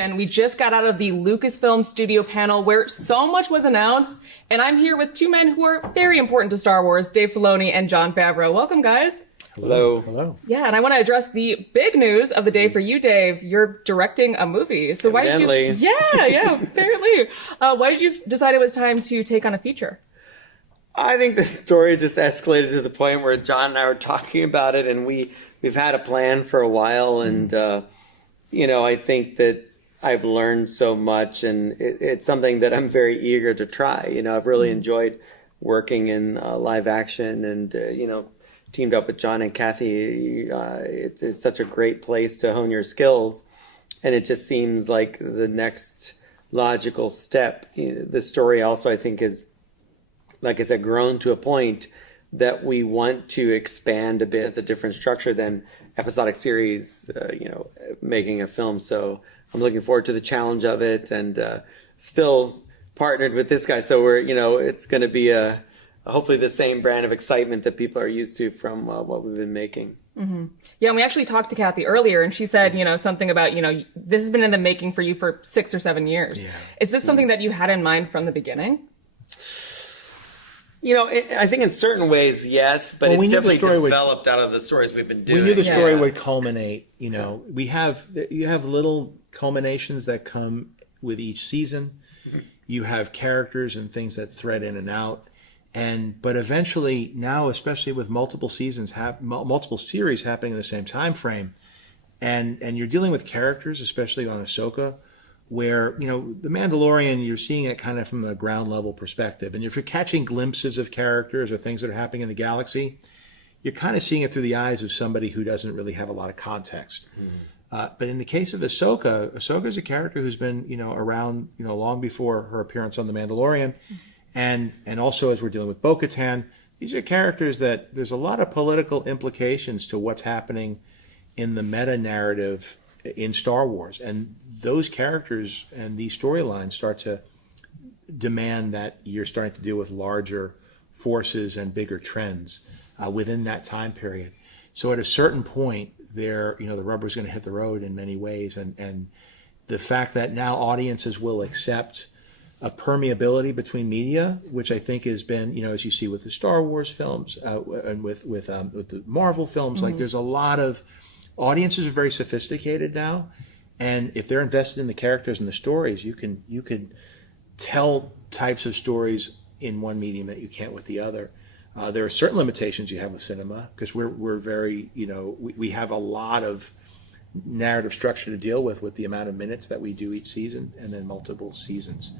and we just got out of the Lucasfilm studio panel where so much was announced, and I'm here with two men who are very important to Star Wars, Dave Filoni and Jon Favreau. Welcome, guys. Hello. Hello. Yeah, and I want to address the big news of the day for you, Dave. You're directing a movie. So why did you? Yeah, apparently. Why did you decide it was time to take on a feature? I think the story just escalated to the point where John and I were talking about it, and we've had a plan for a while, and I think that I've learned so much, and it's something that I'm very eager to try. I've really enjoyed working in live action, and teamed up with John and Kathy. It's such a great place to hone your skills, and it just seems like the next logical step. The story also, I think, is, like I said, grown to a point that we want to expand a bit. It's a different structure than episodic series, making a film. So I'm looking forward to the challenge of it, and still partnered with this guy. So it's going to be hopefully the same brand of excitement that people are used to from what we've been making. Mm-hmm. Yeah, and we actually talked to Kathy earlier, and she said, something about, this has been in the making for you for 6 or 7 years. Yeah. Is this something that you had in mind from the beginning? I think in certain ways, yes, but it's definitely developed out of the stories we've been doing. We knew the story would culminate. You have little culminations that come with each season. Mm-hmm. You have characters and things that thread in and out. But eventually now, especially with multiple seasons, multiple series happening in the same time frame, and you're dealing with characters, especially on Ahsoka, where the Mandalorian, you're seeing it kind of from a ground level perspective, and if you're catching glimpses of characters or things that are happening in the galaxy, you're kind of seeing it through the eyes of somebody who doesn't really have a lot of context. Mm-hmm. But in the case of Ahsoka is a character who's been around long before her appearance on The Mandalorian. Mm-hmm. And also, as we're dealing with Bo-Katan, these are characters that there's a lot of political implications to what's happening in the meta-narrative in Star Wars. And those characters and these storylines start to demand that you're starting to deal with larger forces and bigger trends within that time period. So at a certain point, the rubber's going to hit the road in many ways. And the fact that now audiences will accept a permeability between media, which I think has been, as you see with the Star Wars films and with the Marvel films, mm-hmm. like there's a lot of audiences are very sophisticated now, and if they're invested in the characters and the stories, you can tell types of stories in one medium that you can't with the other. There are certain limitations you have with cinema because we're very we have a lot of narrative structure to deal with the amount of minutes that we do each season and then multiple seasons.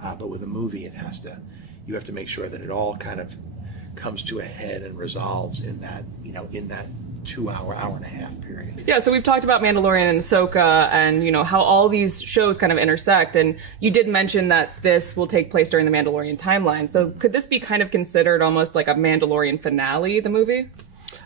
But with a movie, you have to make sure that it all kind of comes to a head and resolves in that 2 hour and a half period. Yeah, so we've talked about Mandalorian and Ahsoka and, how all these shows kind of intersect. And you did mention that this will take place during the Mandalorian timeline. So could this be kind of considered almost like a Mandalorian finale, the movie?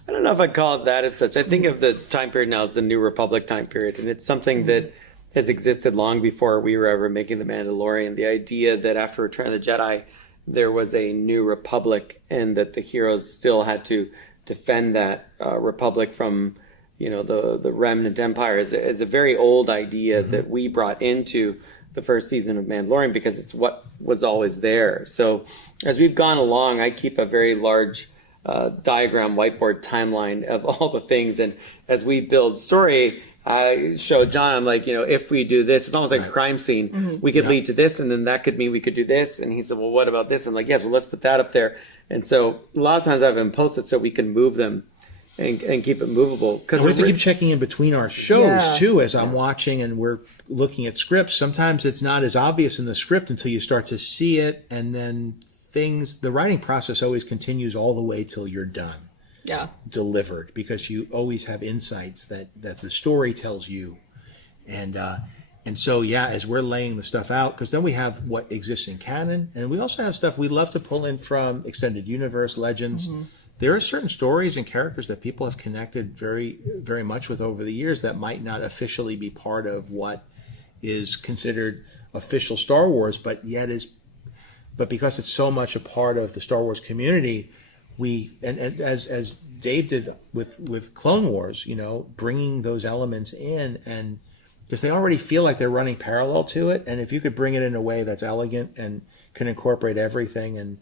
I don't know if I'd call it that as such. I think of the time period now as the New Republic time period. And it's something that has existed long before we were ever making The Mandalorian. The idea that after Return of the Jedi, there was a new republic and that the heroes still had to defend that republic from, the remnant empire is a very old idea that we brought into the first season of Mandalorian because it's what was always there. So as we've gone along, I keep a very large diagram whiteboard timeline of all the things. And as we build story, I showed John, I'm like, if we do this, it's almost like a crime scene. Mm-hmm. We could lead to this, and then that could mean we could do this. And he said, well, what about this? I'm like, yes, well, let's put that up there. And so a lot of times I have them posted so we can move them and keep it movable. Because we have to keep checking in between our shows, too, as I'm watching and we're looking at scripts. Sometimes it's not as obvious in the script until you start to see it, and then the writing process always continues all the way till you're done. Yeah, delivered, because you always have insights that the story tells you, and so as we're laying the stuff out, because then we have what exists in canon, and we also have stuff we love to pull in from extended universe legends. Mm-hmm. There are certain stories and characters that people have connected very, very much with over the years that might not officially be part of what is considered official Star Wars, but because it's so much a part of the Star Wars community. As Dave did with Clone Wars, bringing those elements in and because they already feel like they're running parallel to it. And if you could bring it in a way that's elegant and can incorporate everything, and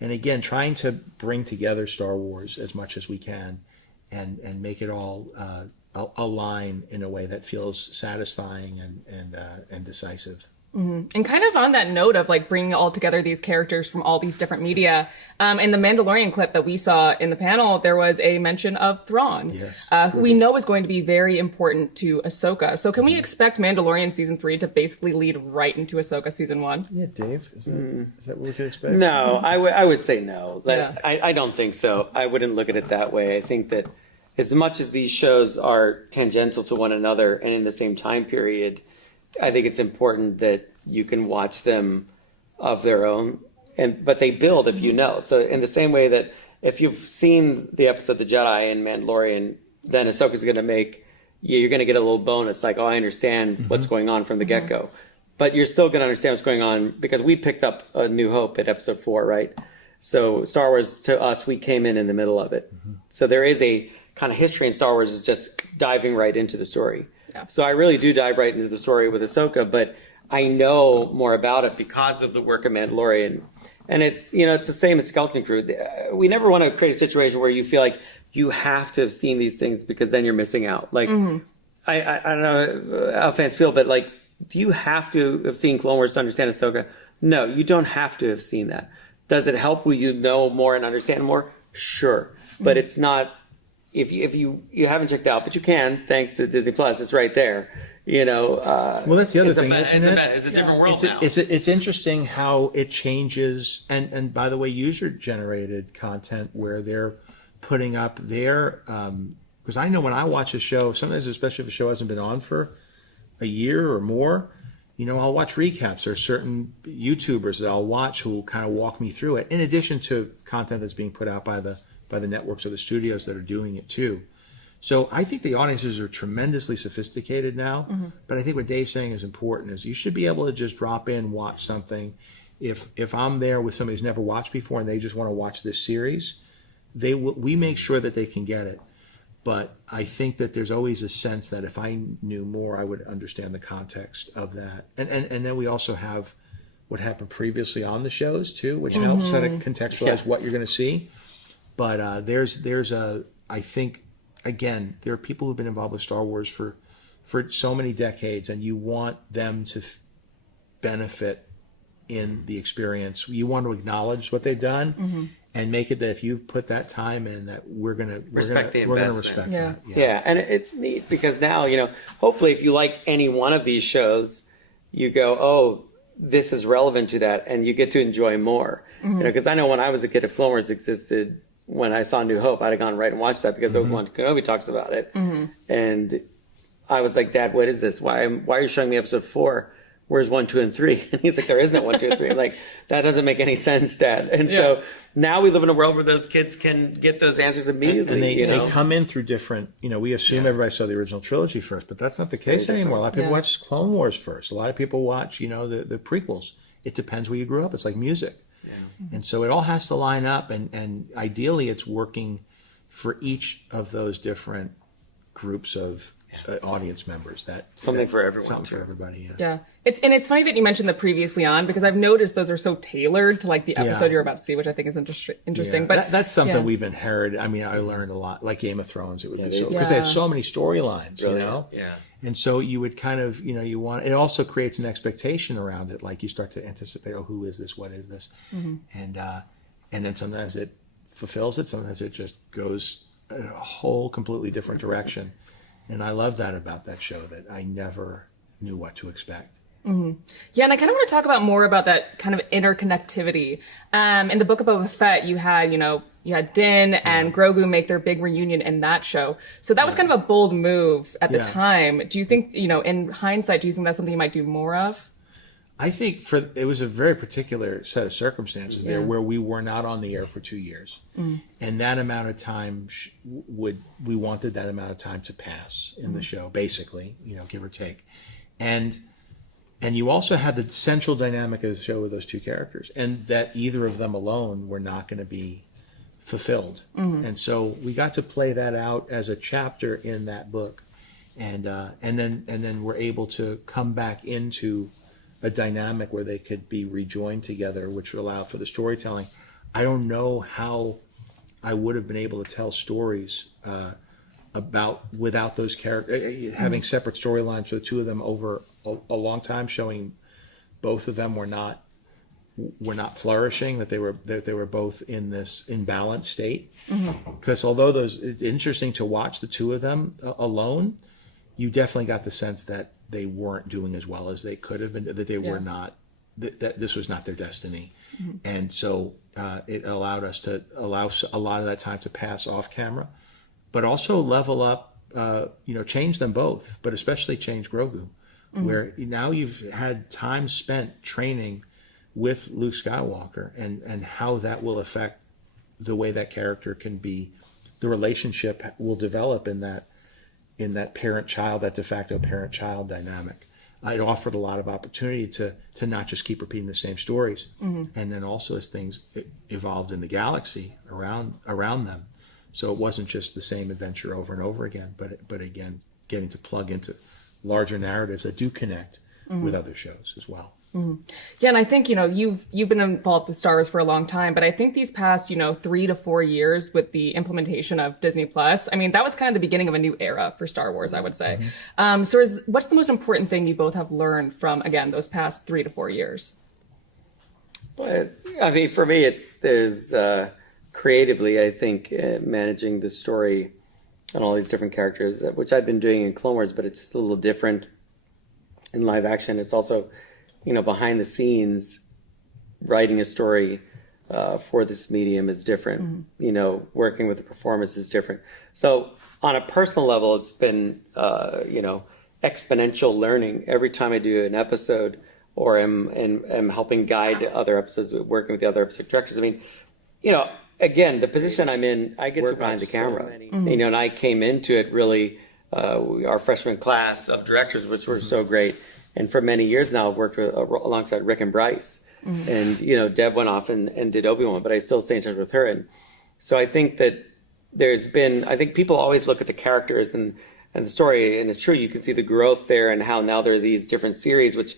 again, trying to bring together Star Wars as much as we can, and make it all align in a way that feels satisfying and decisive. And kind of on that note of like bringing all together these characters from all these different media, in the Mandalorian clip that we saw in the panel, there was a mention of Thrawn, Yes. who we know is going to be very important to Ahsoka. So can we expect Mandalorian season 3 to basically lead right into Ahsoka season 1? Yeah, Dave, is that what we could expect? No, I would say no. Yeah. I don't think so. I wouldn't look at it that way. I think that as much as these shows are tangential to one another and in the same time period, I think it's important that you can watch them of their own, but they build if you know. So in the same way that if you've seen the episode The Jedi and Mandalorian, then Ahsoka's going to you're going to get a little bonus, like, oh, I understand what's going on from the get-go. But you're still going to understand what's going on because we picked up A New Hope at episode 4, right? So Star Wars, to us, we came in the middle of it. So there is a kind of history in Star Wars is just diving right into the story. Yeah. So I really do dive right into the story with Ahsoka, but I know more about it because of the work of Mandalorian. And it's, it's the same as Skeleton Crew. We never want to create a situation where you feel like you have to have seen these things because then you're missing out. Like, I don't know how fans feel, but like, do you have to have seen Clone Wars to understand Ahsoka? No, you don't have to have seen that. Does it help? Will you know more and understand more? Sure. But it's not, if you haven't checked out, but you can, thanks to Disney Plus, it's right there. Well, that's the other thing, isn't it? It's a different world now. It's interesting how it changes, and by the way, user-generated content where they're putting up their, because I know when I watch a show, sometimes especially if a show hasn't been on for a year or more, I'll watch recaps. There are certain YouTubers that I'll watch who will kind of walk me through it, in addition to content that's being put out by the networks or the studios that are doing it too. So I think the audiences are tremendously sophisticated now, but I think what Dave's saying is important, is you should be able to just drop in, watch something. If I'm there with somebody who's never watched before and they just want to watch this series, we make sure that they can get it. But I think that there's always a sense that if I knew more, I would understand the context of that. And then we also have what happened previously on the shows too, which helps sort of contextualize what you're going to see. But I think, again, there are people who've been involved with Star Wars for so many decades, and you want them to benefit in the experience. You want to acknowledge what they've done and make it that if you've put that time in, that we're going to respect that. Yeah, and it's neat because now, hopefully if you like any one of these shows, you go, oh, this is relevant to that, and you get to enjoy more. Because I know when I was a kid, if Clone Wars existed, when I saw New Hope, I'd have gone right and watched that because Obi-Wan Kenobi talks about it. And I was like, Dad, what is this? Why are you showing me episode 4? Where's 1, 2, and 3? And he's like, there isn't 1, 2, and 3. I'm like, that doesn't make any sense, Dad. And so now we live in a world where those kids can get those answers immediately. And they come in through different, we assume everybody saw the original trilogy first, but that's not the case anymore. A lot of people watch Clone Wars first. A lot of people watch, the prequels. It depends where you grew up. It's like music. And so it all has to line up, and ideally it's working for each of those different groups of audience members. Something for everyone. Something for everybody, Yeah. It's funny that you mentioned the previously on, because I've noticed those are so tailored to like the episode you're about to see, which I think is interesting. Yeah. But that's something we've inherited. I mean, I learned a lot, like Game of Thrones. It would be so, because they had so many storylines, Yeah. And so you would kind of, you want, it also creates an expectation around it. Like you start to anticipate, oh, who is this? What is this? And then sometimes it fulfills it. Sometimes it just goes a whole completely different direction. And I love that about that show, that I never knew what to expect. Yeah, and I kind of want to talk about more about that kind of interconnectivity. In the Book of Boba Fett, you had Din and Grogu make their big reunion in that show. So that was kind of a bold move at the time. Do you think, in hindsight, do you think that's something you might do more of? I think it was a very particular set of circumstances there where we were not on the air for 2 years. And that amount of time we wanted that amount of time to pass in the show, basically, give or take. And you also had the central dynamic of the show with those two characters, and that either of them alone were not going to be fulfilled. And so we got to play that out as a chapter in that book. and then we're able to come back into a dynamic where they could be rejoined together, which would allow for the storytelling. I don't know how I would have been able to tell stories without those characters, having separate storylines for the two of them over a long time, showing both of them were not flourishing, that they were both in this imbalanced state. Because although it's interesting to watch the two of them alone, you definitely got the sense that they weren't doing as well as they could have been, that they were not, that this was not their destiny. And so it allowed us to allow a lot of that time to pass off camera, but also level up, change them both, but especially change Grogu, where now you've had time spent training with Luke Skywalker and how that will affect the way that character can be, the relationship will develop in that parent-child, that de facto parent-child dynamic. It offered a lot of opportunity to not just keep repeating the same stories, and then also as things evolved in the galaxy around them. So it wasn't just the same adventure over and over again, but again, getting to plug into larger narratives that do connect with other shows as well. Yeah, and I think, you've been involved with Star Wars for a long time, but I think these past, 3 to 4 years with the implementation of Disney Plus, I mean, that was kind of the beginning of a new era for Star Wars, I would say. What's the most important thing you both have learned from, again, those past 3 to 4 years? But I mean, for me, there's creatively, I think, managing the story and all these different characters, which I've been doing in Clone Wars, but it's just a little different in live action. It's also, behind the scenes, writing a story for this medium is different. Working with the performance is different. So on a personal level, it's been, exponential learning every time I do an episode or am helping guide other episodes, working with the other episode directors. I mean, again, the position I'm in, I get to behind the camera. And I came into it really, our freshman class of directors, which were so great. And for many years now, I've worked alongside Rick and Bryce. And, Deb went off and did Obi-Wan, but I still stay in touch with her. And so I think that I think people always look at the characters and the story, and it's true, you can see the growth there and how now there are these different series which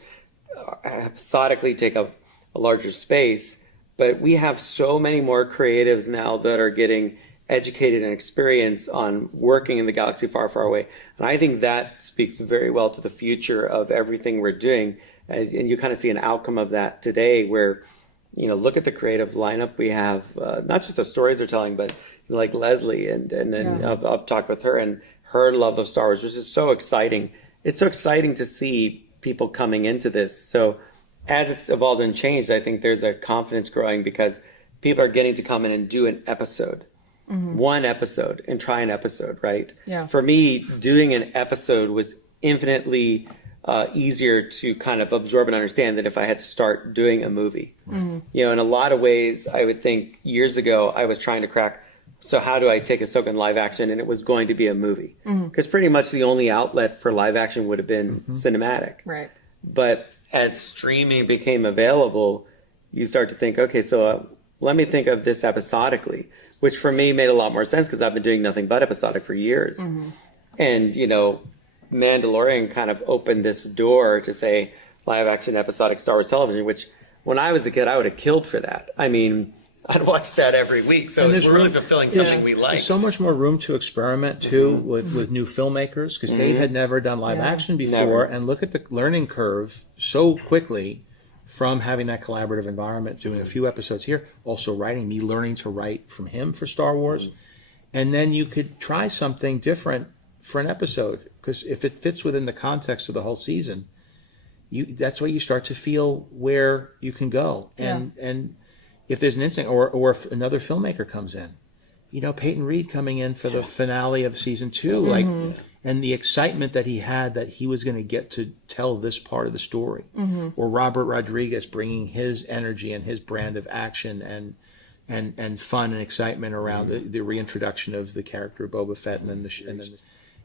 episodically take up a larger space. But we have so many more creatives now that are getting educated and experience on working in the galaxy far, far away. And I think that speaks very well to the future of everything we're doing. And you kind of see an outcome of that today where, look at the creative lineup we have, not just the stories they're telling, but like Leslie and then I've talked with her and her love of Star Wars, which is so exciting. It's so exciting to see people coming into this. So as it's evolved and changed, I think there's a confidence growing because people are getting to come in and do an episode. One episode and try an episode, right? Yeah. For me, doing an episode was infinitely easier to kind of absorb and understand than if I had to start doing a movie. In a lot of ways, I would think years ago I was trying to crack, so how do I take Ahsoka in live action? And it was going to be a movie. Because pretty much the only outlet for live action would have been cinematic. Right. But as streaming became available, you start to think, okay, so let me think of this episodically, which for me made a lot more sense because I've been doing nothing but episodic for years. And, Mandalorian kind of opened this door to say live action episodic Star Wars television, which when I was a kid, I would have killed for that. I mean, I'd watch that every week. So it's really fulfilling something we like. There's so much more room to experiment too with new filmmakers because Dave had never done live action before. And look at the learning curve so quickly from having that collaborative environment, doing a few episodes here, also writing, me learning to write from him for Star Wars. And then you could try something different for an episode because if it fits within the context of the whole season, that's where you start to feel where you can go. And if there's an instinct or if another filmmaker comes in, Peyton Reed coming in for the finale of season 2, and the excitement that he had that he was going to get to tell this part of the story, or Robert Rodriguez bringing his energy and his brand of action and fun and excitement around the reintroduction of the character of Boba Fett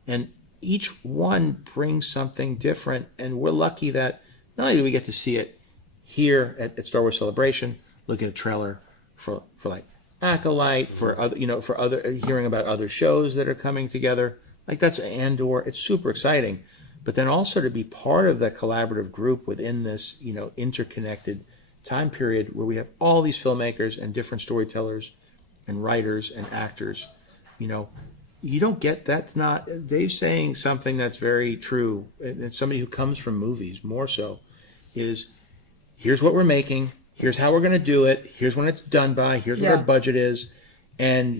and each one brings something different, and we're lucky that not only do we get to see it here at Star Wars Celebration, looking at a trailer for like Acolyte, for other hearing about other shows that are coming together, Like that's Andor. It's super exciting. But then also to be part of that collaborative group within this, interconnected time period where we have all these filmmakers and different storytellers and writers and actors, you don't get, that's not, Dave's saying something that's very true. And somebody who comes from movies more so is, here's what we're making, here's how we're going to do it, here's when it's done by, here's what our budget is. And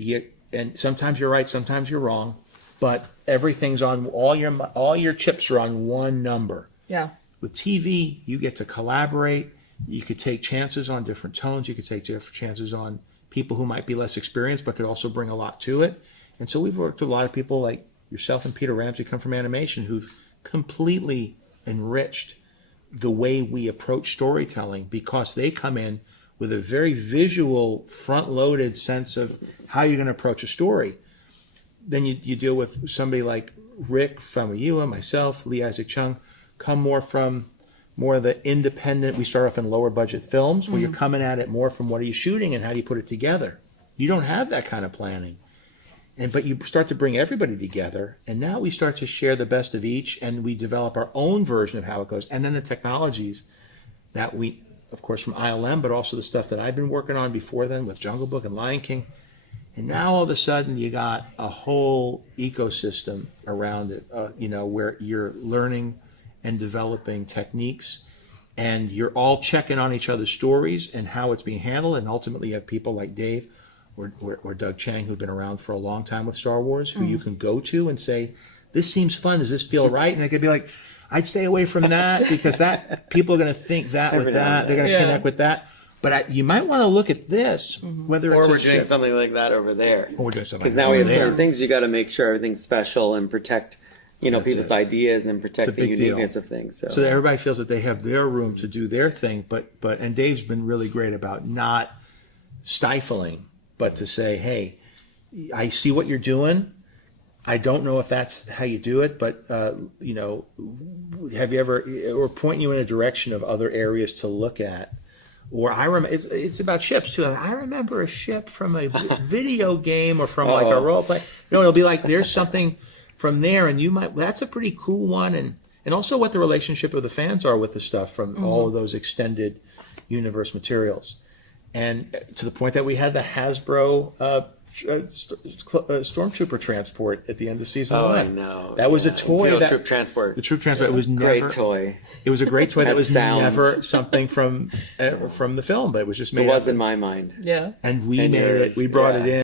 sometimes you're right, sometimes you're wrong, but everything's on, all your chips are on one number. Yeah. With TV, you get to collaborate. You could take chances on different tones. You could take different chances on people who might be less experienced, but could also bring a lot to it. And so we've worked with a lot of people like yourself and Peter Ramsey come from animation who've completely enriched the way we approach storytelling because they come in with a very visual, front-loaded sense of how you're going to approach a story. Then you deal with somebody like Rick Famuyiwa, myself, Lee Isaac Chung, come more from of the independent, we start off in lower budget films where you're coming at it more from what are you shooting and how do you put it together. You don't have that kind of planning. But you start to bring everybody together, and now we start to share the best of each, and we develop our own version of how it goes. And then the technologies that we, of course, from ILM, but also the stuff that I've been working on before then with Jungle Book and Lion King. And now all of a sudden you got a whole ecosystem around it, where you're learning and developing techniques, and you're all checking on each other's stories and how it's being handled. And ultimately you have people like Dave or Doug Chang who've been around for a long time with Star Wars, who you can go to and say, this seems fun, does this feel right? And they could be like, I'd stay away from that because that people are going to think that with that, they're going to connect with that. But you might want to look at this, whether it's or we're doing something like that over there. Or we're doing something because now we have certain things you got to make sure everything's special and protect, people's ideas and protect the uniqueness of things. So that everybody feels that they have their room to do their thing. But and Dave's been really great about not stifling, but to say, hey, I see what you're doing. I don't know if that's how you do it, but have you ever, or point you in a direction of other areas to look at? Or it's about ships too. I remember a ship from a video game or from like a role play. No, it'll be like there's something from there, and that's a pretty cool one, and also what the relationship of the fans are with the stuff from all of those extended universe materials, and to the point that we had the Hasbro Stormtrooper transport at the end of season 1. I know. That was a toy. The troop transport. The troop transport. It was never great toy. It was a great toy. That was sounds. never something from the film, but it was just made. It was in my mind. Yeah. And we made it. We brought it in.